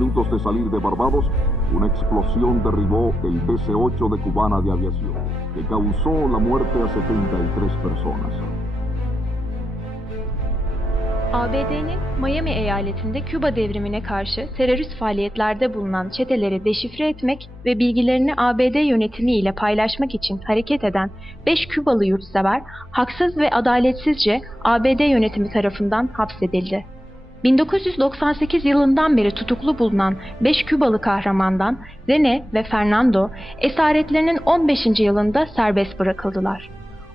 minutos de salir de Barbados, una explosión derribó el DC-8 de Cubana de Aviación, que causó la muerte a 73 personas. ABD'nin Miami eyaletinde Küba devrimine karşı terörist faaliyetlerde bulunan çeteleri deşifre etmek ve bilgilerini ABD yönetimi ile paylaşmak için hareket eden 5 Kübalı yurtsever haksız ve adaletsizce ABD yönetimi tarafından hapsedildi. 1998 yılından beri tutuklu bulunan 5 Kübalı kahramandan Rene ve Fernando esaretlerinin 15. yılında serbest bırakıldılar.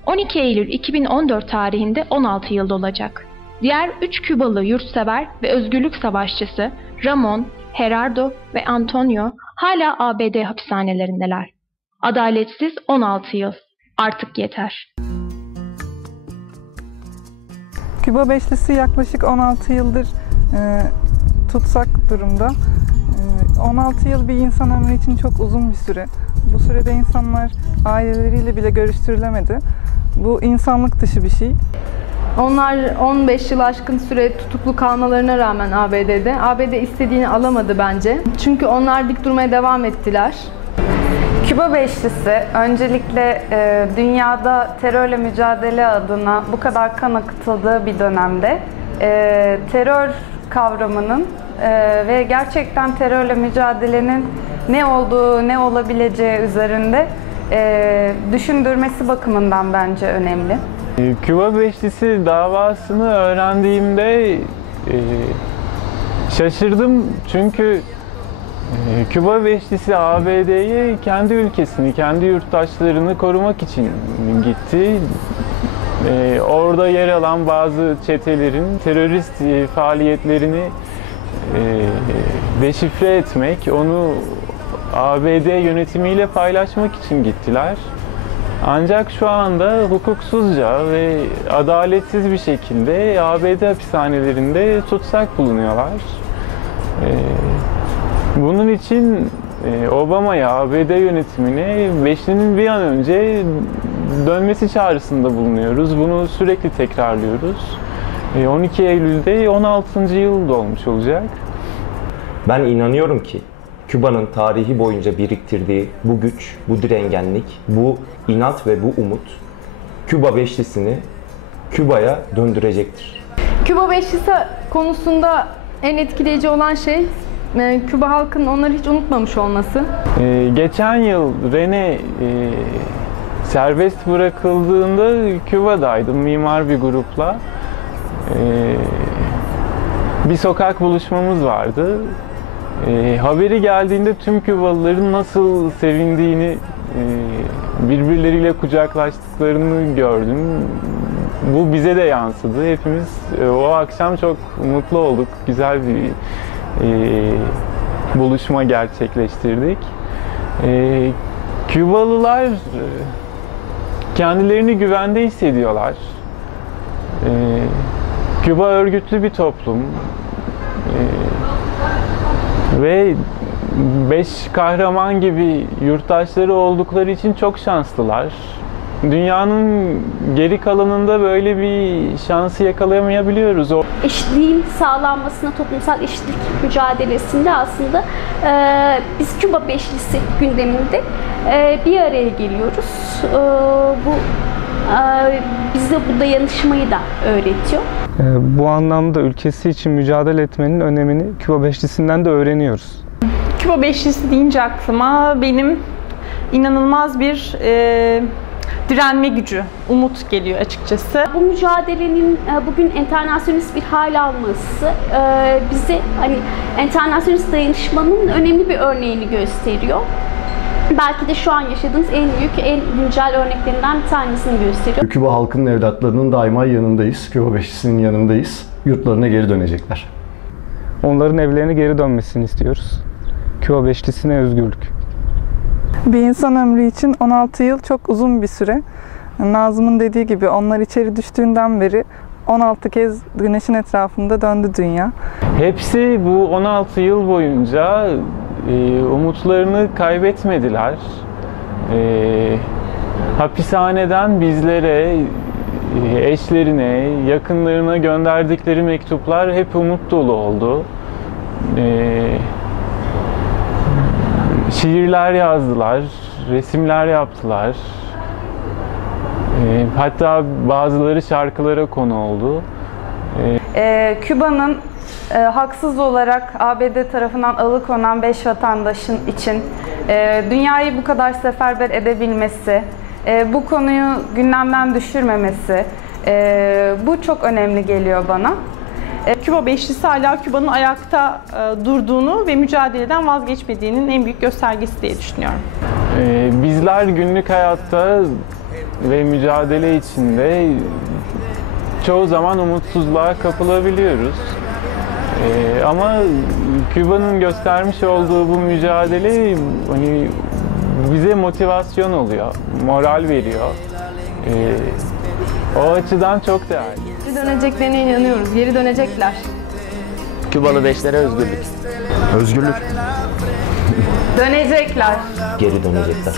12 Eylül 2014 tarihinde 16 yıl dolacak. Diğer 3 Kübalı yurtsever ve özgürlük savaşçısı Ramon, Gerardo ve Antonio hala ABD hapishanelerindeler. Adaletsiz 16 yıl. Artık yeter. Küba Beşlisi yaklaşık 16 yıldır e, tutsak durumda. E, 16 yıl bir insan ömrü için çok uzun bir süre. Bu sürede insanlar aileleriyle bile görüştürülemedi. Bu insanlık dışı bir şey. Onlar 15 yıl aşkın süre tutuklu kalmalarına rağmen ABD'de, ABD istediğini alamadı bence. Çünkü onlar dik durmaya devam ettiler. Küba Beşlisi öncelikle e, dünyada terörle mücadele adına bu kadar kan akıtıldığı bir dönemde e, terör kavramının e, ve gerçekten terörle mücadelenin ne olduğu, ne olabileceği üzerinde e, düşündürmesi bakımından bence önemli. E, Küba Beşlisi davasını öğrendiğimde e, şaşırdım çünkü Küba Beşlisi ABD'ye kendi ülkesini, kendi yurttaşlarını korumak için gitti. E, orada yer alan bazı çetelerin terörist e, faaliyetlerini e, deşifre etmek, onu ABD yönetimiyle paylaşmak için gittiler. Ancak şu anda hukuksuzca ve adaletsiz bir şekilde ABD hapishanelerinde tutsak bulunuyorlar. Ee, bunun için e, Obama'ya, ABD yönetimine Beşli'nin bir an önce dönmesi çağrısında bulunuyoruz. Bunu sürekli tekrarlıyoruz. 12 Eylül'de 16. yıl dolmuş olacak. Ben inanıyorum ki Küba'nın tarihi boyunca biriktirdiği bu güç, bu direngenlik, bu inat ve bu umut Küba Beşlisini Küba'ya döndürecektir. Küba Beşlisi konusunda en etkileyici olan şey e, Küba halkının onları hiç unutmamış olması. Ee, geçen yıl Rene e, serbest bırakıldığında Küba'daydım mimar bir grupla. Ee, bir sokak buluşmamız vardı. E, haberi geldiğinde tüm Kübalıların nasıl sevindiğini, e, birbirleriyle kucaklaştıklarını gördüm. Bu bize de yansıdı. Hepimiz e, o akşam çok mutlu olduk. Güzel bir e, buluşma gerçekleştirdik. E, Kübalılar kendilerini güvende hissediyorlar. E, Küba örgütlü bir toplum. E, ve beş kahraman gibi yurttaşları oldukları için çok şanslılar. Dünyanın geri kalanında böyle bir şansı yakalayamayabiliyoruz. O eşitliğin sağlanmasına, toplumsal eşitlik mücadelesinde aslında e, biz Küba Beşlisi gündeminde e, bir araya geliyoruz. E, bu e, bize bu dayanışmayı da öğretiyor. Bu anlamda ülkesi için mücadele etmenin önemini Küba Beşlisi'nden de öğreniyoruz. Küba Beşlisi deyince aklıma benim inanılmaz bir e, direnme gücü, umut geliyor açıkçası. Bu mücadelenin bugün enternasyonist bir hal alması bize hani enternasyonist dayanışmanın önemli bir örneğini gösteriyor. Belki de şu an yaşadığımız en büyük, en güncel örneklerinden bir tanesini gösteriyor. Küba halkının evlatlarının daima yanındayız. Küba Beşlisi'nin yanındayız. Yurtlarına geri dönecekler. Onların evlerine geri dönmesini istiyoruz. Küba Beşlisi'ne özgürlük. Bir insan ömrü için 16 yıl çok uzun bir süre. Nazım'ın dediği gibi onlar içeri düştüğünden beri 16 kez güneşin etrafında döndü dünya. Hepsi bu 16 yıl boyunca e, umutlarını kaybetmediler. E, hapishaneden bizlere, e, eşlerine, yakınlarına gönderdikleri mektuplar hep umut dolu oldu. E, şiirler yazdılar, resimler yaptılar. E, hatta bazıları şarkılara konu oldu. Ee, Küba'nın e, haksız olarak ABD tarafından alıkonan 5 vatandaşın için e, dünyayı bu kadar seferber edebilmesi, e, bu konuyu gündemden düşürmemesi, e, bu çok önemli geliyor bana. Küba Beşlisi hala Küba'nın ayakta e, durduğunu ve mücadeleden vazgeçmediğinin en büyük göstergesi diye düşünüyorum. E, bizler günlük hayatta ve mücadele içinde çoğu zaman umutsuzluğa kapılabiliyoruz. Ama Küba'nın göstermiş olduğu bu mücadele hani bize motivasyon oluyor, moral veriyor. O açıdan çok değerli. Geri döneceklerine inanıyoruz. Geri dönecekler. Kübalı beşlere özgürlük. Özgürlük. Dönecekler. Geri dönecekler.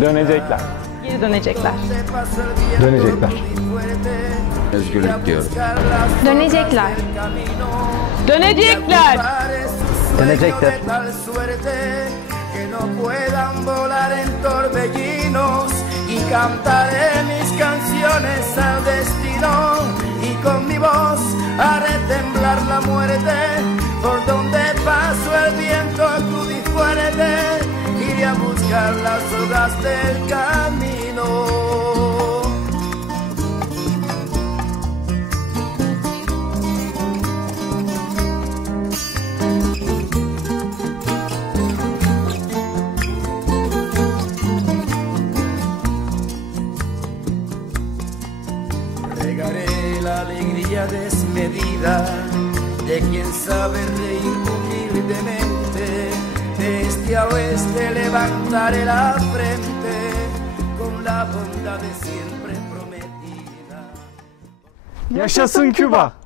Dönecekler. Geri dönecekler. Dönecekler. Özgürlük diyorum. Dönecekler. Dönecekler. Dönecekler. que y con mi voz haré temblar la muerte. Por donde paso el viento acudí fuerte, iré a buscar las hojas del camino. De quien sabe reír humildemente. De este a oeste levantaré la frente con la bondad de siempre prometida. Yaşasın Küba!